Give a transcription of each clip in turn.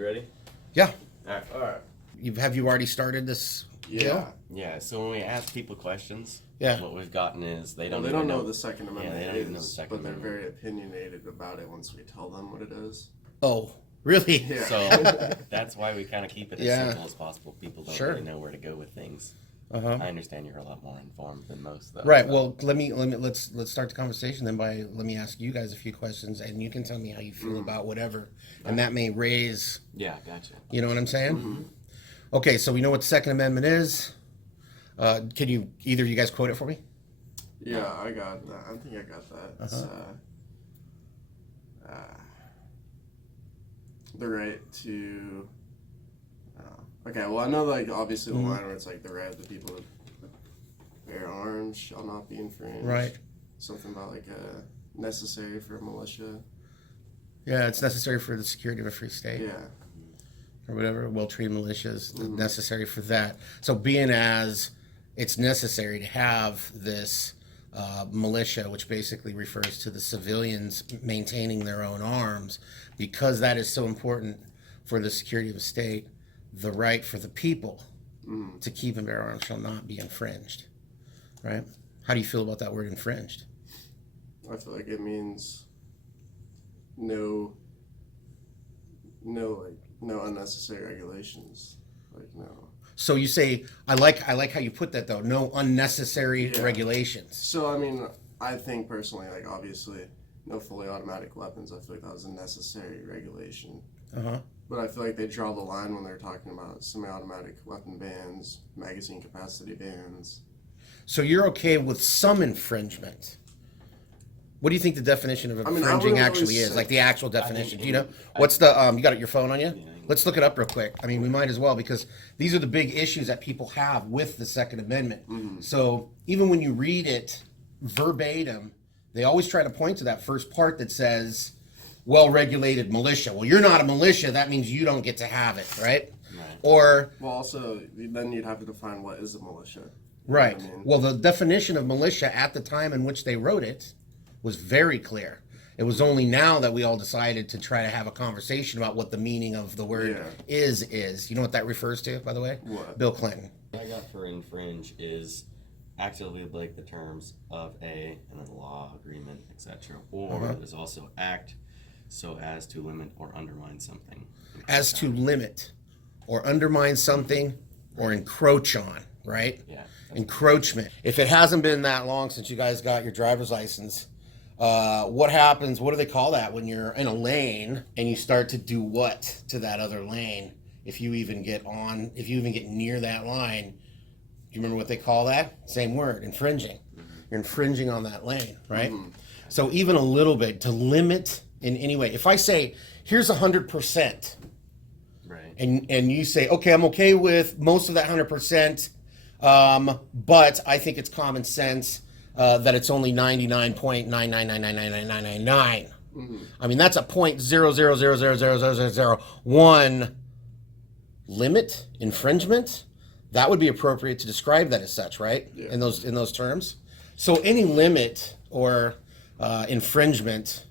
You ready? Yeah. All right. Have you already started this? Yeah. Yeah. So when we ask people questions, Yeah. what we've gotten is they Well, don't. they don't even know the Second Amendment they don't even know the is, Second but they're Amendment. very opinionated about it once we tell them what it is. Oh, really? Yeah. So that's why we kind of keep it as Yeah. simple as possible. People don't Sure. really know where to go with things. Uh-huh. I understand you're a lot more informed than most, though. Right. so- Well, let's start the conversation then by let me ask you guys a few questions, and you can tell me how you feel about whatever, and that may raise. Yeah, gotcha. You know what I'm saying? Okay. So we know what the Second Amendment is. Can you either of you guys quote it for me? Yeah, I got that. I think I got that. It's, the right to. Okay, well, I know, like, obviously the line where it's like the right of the people to bear arms shall not be infringed. Right. Something about like necessary for a militia. Yeah, it's necessary for the security of a free state. Yeah. Or whatever, well-trained militias necessary for that. So being as it's necessary to have this militia, which basically refers to the civilians maintaining their own arms, because that is so important for the security of a state, the right for the people to keep and bear arms shall not be infringed, right? How do you feel about that word infringed? I feel like it means no unnecessary regulations. Like, no. So you say, I like how you put that though, no unnecessary Yeah. regulations. So, I mean, I think personally, like, obviously, no fully automatic weapons. I feel like that was a necessary regulation. Uh-huh. But I feel like they draw the line when they're talking about semi-automatic weapon bans, magazine capacity bans. So you're okay with some infringement. What do you think the definition of I mean, I infringing wouldn't actually really is? say- Like the actual definition. think Do you know? What's the, you got your phone on you? Let's look it up real quick. I mean, we might as well, because these are the big issues that people have with the Second Amendment. So even when you read it verbatim, they always try to point to that first part that says, well-regulated militia. Well, you're not a militia. That means you don't get to have it, right? Or, Well, also, then you'd have to define what is a militia. right. I mean- Well, the definition of militia at the time in which they wrote it was very clear. It was only now that we all decided to try to have a conversation about what the meaning of the word is. You know what that refers to, by the way? What? Bill Clinton. What I got for infringe is actively break the terms of and then law, agreement, etc. Or there's also act so as to limit or undermine something. As to limit or undermine something or encroach on, right? Yeah. Encroachment. If it hasn't been that long since you guys got your driver's license, what happens? What do they call that when you're in a lane and you start to do what to that other lane? If you even get near that line, do you remember what they call that? Same word, infringing. You're infringing on that lane, right? So even a little bit to limit in any way. If I say, here's 100%, Right. and you say, okay, I'm okay with most of that 100%, but I think it's common sense that it's only 99.999999999. I mean, that's a 0.000000001 limit infringement. That would be appropriate to describe that as such, right? Yeah. In those terms. So any limit or infringement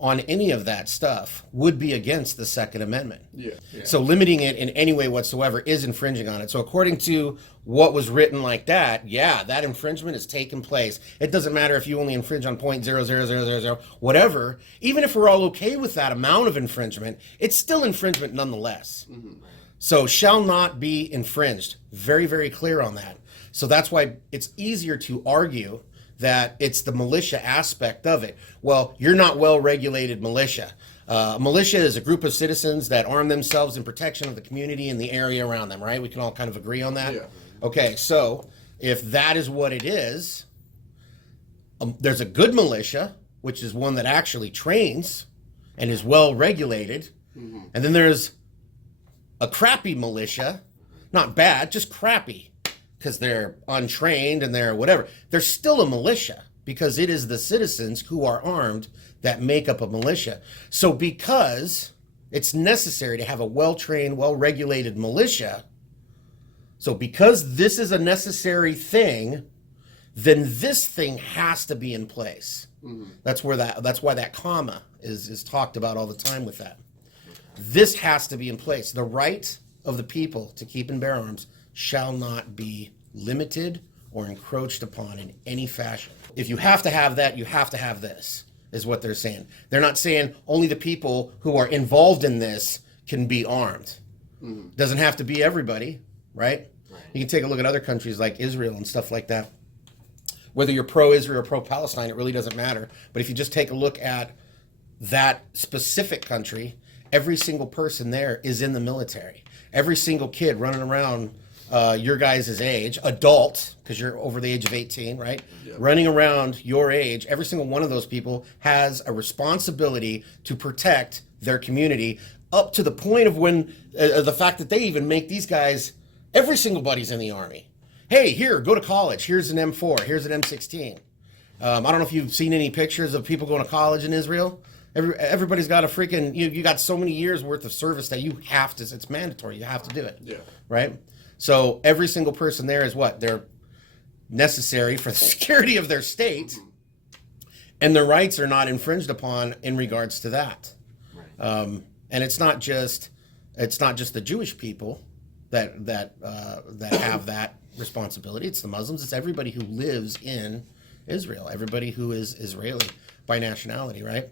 on any of that stuff would be against the Second Amendment. Yeah. So limiting it in any way whatsoever is infringing on it. So according to what was written like that, yeah, that infringement has taken place. It doesn't matter if you only infringe on 0.00000 whatever. Even if we're all okay with that amount of infringement, it's still infringement nonetheless. So shall not be infringed. Very, very clear on that. So that's why it's easier to argue that it's the militia aspect of it. Well, you're not well-regulated militia. Militia is a group of citizens that arm themselves in protection of the community and the area around them, right? We can all kind of agree on that? Yeah. Okay, so if that is what it is, there's a good militia, which is one that actually trains and is well-regulated. And then there's a crappy militia, not bad, just crappy, because they're untrained and they're whatever. They're still a militia because it is the citizens who are armed that make up a militia. So because it's necessary to have a well-trained, well-regulated militia, so because this is a necessary thing, then this thing has to be in place. That's why that comma is talked about all the time with that. This has to be in place. The right of the people to keep and bear arms shall not be limited or encroached upon in any fashion. If you have to have that, you have to have this, is what they're saying. They're not saying only the people who are involved in this can be armed. Doesn't have to be everybody, right? You can take a look at other countries like Israel and stuff like that. Whether you're pro-Israel or pro-Palestine, it really doesn't matter. But if you just take a look at that specific country, every single person there is in the military. Every single kid running around your guys' age, adult, because you're over the age of 18, right? Yep. Running around your age, every single one of those people has a responsibility to protect their community, up to the point of when the fact that they even make these guys, every single buddy's in the Army. Hey, here, go to college. Here's an M4. Here's an M16. I don't know if you've seen any pictures of people going to college in Israel. Everybody's got a freaking, you got so many years worth of service that you have to, it's mandatory. You have to do it. Yeah. Right? So every single person there is what? They're necessary for the security of their state. And their rights are not infringed upon in regards to that. Right. And it's not just the Jewish people that have that responsibility. It's the Muslims. It's everybody who lives in Israel. Everybody who is Israeli by nationality, right?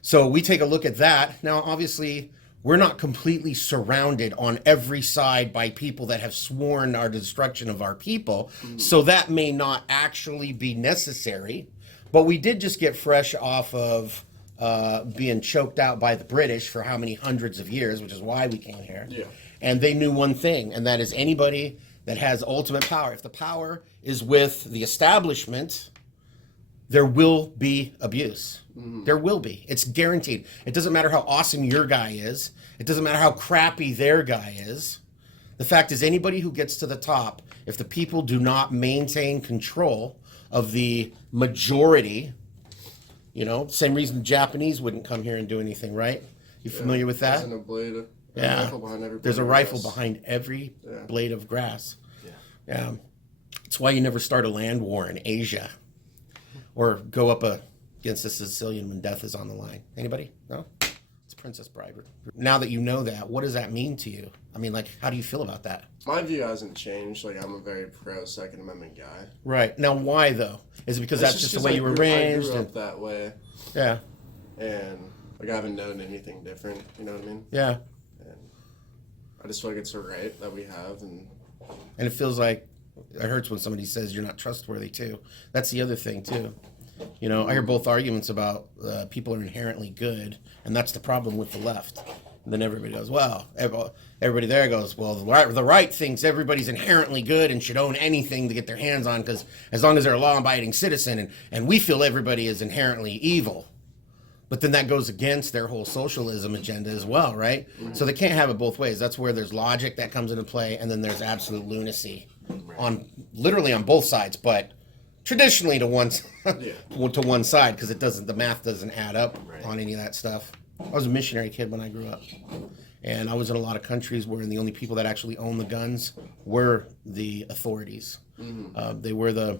So we take a look at that. Now, obviously, we're not completely surrounded on every side by people that have sworn our destruction of our people. So that may not actually be necessary. But we did just get fresh off of being choked out by the British for how many hundreds of years, which is why we came here. Yeah. And they knew one thing, and that is anybody that has ultimate power. If the power is with the establishment, there will be abuse. There will be. It's guaranteed. It doesn't matter how awesome your guy is. It doesn't matter how crappy their guy is. The fact is, anybody who gets to the top, if the people do not maintain control of the majority, same reason the Japanese wouldn't come here and do anything, right? You familiar with that? There's a rifle behind every blade of grass. Yeah. That's why you never start a land war in Asia or go up against a Sicilian when death is on the line. Anybody? No? It's Princess Bride. Now that you know that, what does that mean to you? I mean, how do you feel about that? My view hasn't changed. I'm a very pro Second Amendment guy. Right. Now, why, though? Is it because that's just the way you were raised? I grew up that way. Yeah. And, I haven't known anything different. You know what I mean? Yeah. And I just feel like it's a right that we have. And it feels like it hurts when somebody says you're not trustworthy, too. That's the other thing, too. I hear both arguments about people are inherently good, and that's the problem with the left. And then everybody goes, well, everybody there goes, well, the right thinks everybody's inherently good and should own anything to get their hands on, because as long as they're a law-abiding citizen, and we feel everybody is inherently evil. But then that goes against their whole socialism agenda as well, right? So they can't have it both ways. That's where there's logic that comes into play, and then there's absolute lunacy literally on both sides, but traditionally to one side, because the math doesn't add up on any of that stuff. I was a missionary kid when I grew up, and I was in a lot of countries where the only people that actually owned the guns were the authorities. They were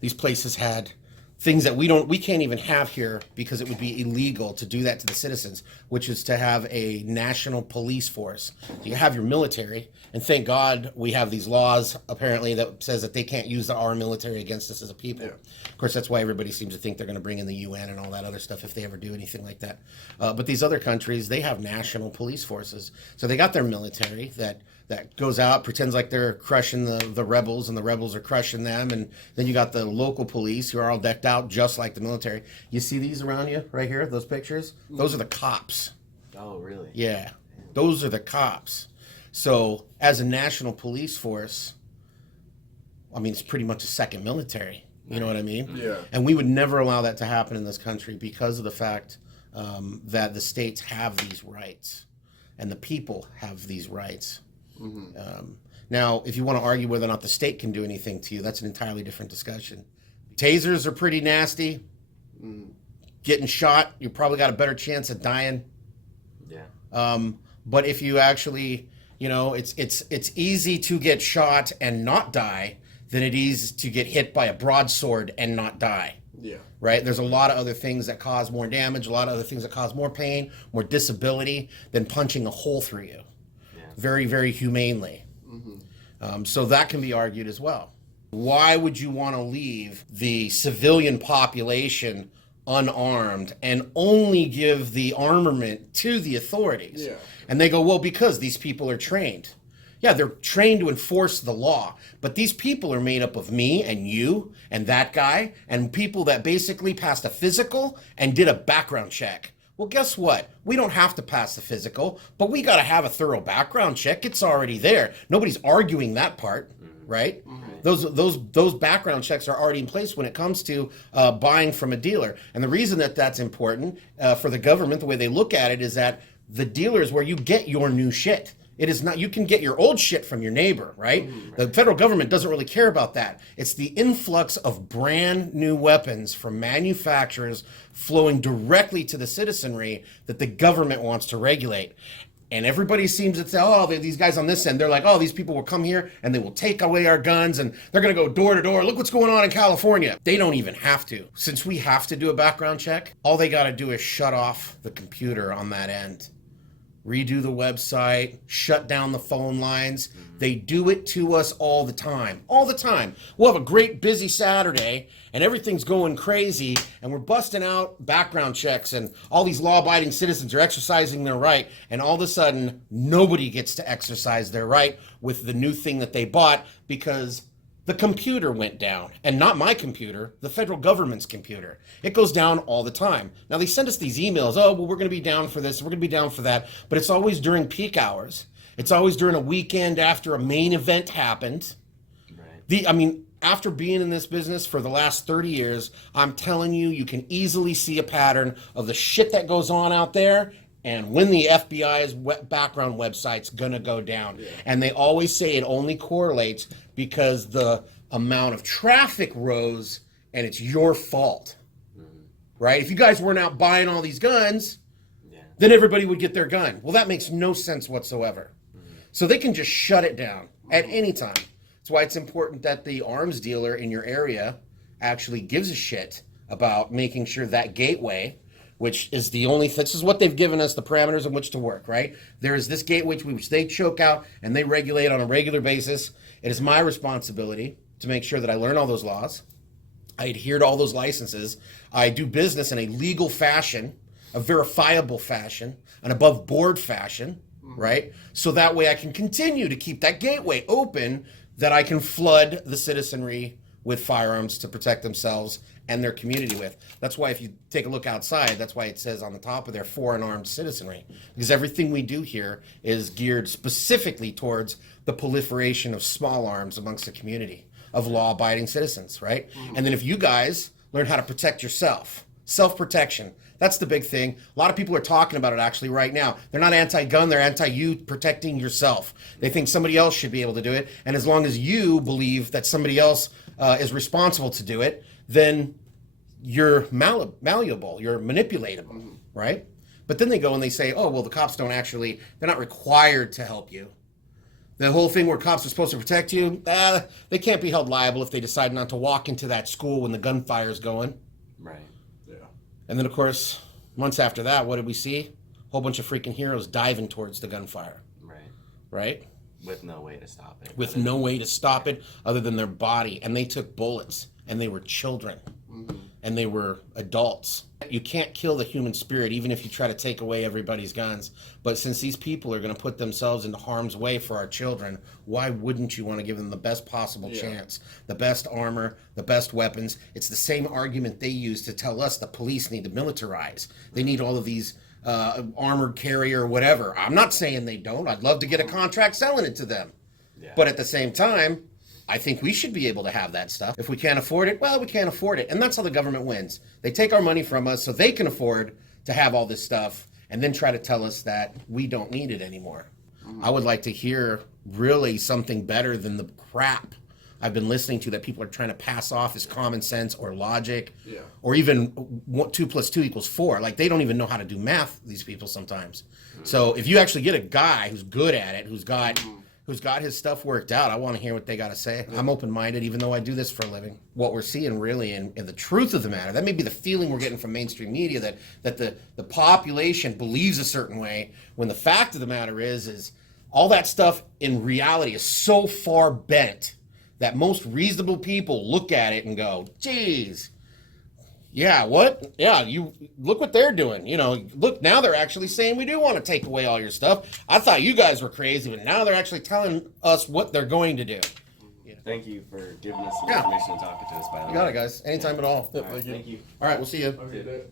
these places had things that we can't even have here because it would be illegal to do that to the citizens, which is to have a national police force. You have your military, and thank God we have these laws apparently that says that they can't use our military against us as a people. Yeah. Of course, that's why everybody seems to think they're going to bring in the UN and all that other stuff if they ever do anything like that. But these other countries, they have national police forces. So they got their military that goes out, pretends like they're crushing the rebels, and the rebels are crushing them. And then you got the local police who are all decked out just like the military. You see these around you right here, those pictures? Those are the cops. Oh, really? Yeah. Those are the cops. So as a national police force, it's pretty much a second military. You know what I mean? Yeah. And we would never allow that to happen in this country because of the fact that the states have these rights and the people have these rights. Now, if you want to argue whether or not the state can do anything to you, that's an entirely different discussion. Tasers are pretty nasty. Getting shot, you probably got a better chance of dying. Yeah. But if you actually, it's easy to get shot and not die than it is to get hit by a broadsword and not die. Yeah. Right? There's a lot of other things that cause more damage, a lot of other things that cause more pain, more disability than punching a hole through you. Yeah. Very, very humanely. So that can be argued as well. Why would you want to leave the civilian population unarmed and only give the armament to the authorities? Yeah. And they go, well, because these people are trained. Yeah, they're trained to enforce the law, but these people are made up of me and you and that guy and people that basically passed a physical and did a background check. Well, guess what? We don't have to pass the physical, but we got to have a thorough background check. It's already there. Nobody's arguing that part, right? Those background checks are already in place when it comes to buying from a dealer. And the reason that that's important for the government, the way they look at it, is that the dealer is where you get your new shit. It is not, you can get your old shit from your neighbor, right? The federal government doesn't really care about that. It's the influx of brand new weapons from manufacturers flowing directly to the citizenry that the government wants to regulate. And everybody seems to say, oh, these guys on this end, they're like, oh, these people will come here and they will take away our guns and they're going to go door to door. Look what's going on in California. They don't even have to. Since we have to do a background check, all they got to do is shut off the computer on that end. Redo the website, shut down the phone lines. They do it to us all the time. All the time. We'll have a great busy Saturday and everything's going crazy and we're busting out background checks and all these law-abiding citizens are exercising their right, and all of a sudden nobody gets to exercise their right with the new thing that they bought because the computer went down. And not my computer, the federal government's computer. It goes down all the time. Now they send us these emails, oh, well, we're going to be down for this, we're going to be down for that, but it's always during peak hours. It's always during a weekend after a main event happened. Right. After being in this business for the last 30 years, I'm telling you, you can easily see a pattern of the shit that goes on out there and when the FBI's background website's gonna go down. Yeah. And they always say it only correlates because the amount of traffic rose and it's your fault. Right? If you guys weren't out buying all these guns, then everybody would get their gun. Well, that makes no sense whatsoever. So they can just shut it down at any time. That's why it's important that the arms dealer in your area actually gives a shit about making sure that gateway, which is the only, this is what they've given us the parameters in which to work, right? There is this gateway which they choke out and they regulate on a regular basis. It is my responsibility to make sure that I learn all those laws. I adhere to all those licenses. I do business in a legal fashion, a verifiable fashion, an above board fashion, right? So that way I can continue to keep that gateway open, that I can flood the citizenry with firearms to protect themselves and their community with. That's why if you take a look outside, that's why it says on the top of there, foreign armed citizenry. Because everything we do here is geared specifically towards the proliferation of small arms amongst the community of law-abiding citizens, right? And then if you guys learn how to protect yourself, self-protection, that's the big thing. A lot of people are talking about it actually right now. They're not anti-gun, they're anti-you protecting yourself. They think somebody else should be able to do it. And as long as you believe that somebody else is responsible to do it, then you're malleable, you're manipulatable, right? But then they go and they say, oh, well, the cops don't actually, they're not required to help you. The whole thing where cops are supposed to protect you, they can't be held liable if they decide not to walk into that school when the gunfire's going. Right. Yeah. And then, of course, months after that, what did we see? A whole bunch of freaking heroes diving towards the gunfire. Right. Right? With no way to stop it. With no way to stop it other than their body. And they took bullets. And they were children. And they were adults. You can't kill the human spirit even if you try to take away everybody's guns. But since these people are going to put themselves into harm's way for our children, why wouldn't you want to give them the best possible chance? The best armor, the best weapons. It's the same argument they use to tell us the police need to militarize. They need all of these armored carrier or whatever. I'm not saying they don't. I'd love to get a contract selling it to them. Yeah. But at the same time, I think we should be able to have that stuff. If we can't afford it, well, we can't afford it. And that's how the government wins. They take our money from us so they can afford to have all this stuff and then try to tell us that we don't need it anymore. I would like to hear really something better than the crap I've been listening to that people are trying to pass off as common sense or logic, or even 2 + 2 = 4. Like, they don't even know how to do math, these people sometimes. So if you actually get a guy who's good at it, who's who's got his stuff worked out, I want to hear what they got to say. I'm open-minded, even though I do this for a living. What we're seeing really, and the truth of the matter, that may be the feeling we're getting from mainstream media, that the population believes a certain way, when the fact of the matter is all that stuff in reality is so far bent that most reasonable people look at it and go, geez, yeah, what? Yeah, you look what they're doing. You know, look, now they're actually saying we do want to take away all your stuff. I thought you guys were crazy, but now they're actually telling us what they're going to do. Thank you for giving us some Yeah. information and talking to us, by the way. You got it, guys. Anytime at all. All right, thank you. All right, we'll see you. Okay.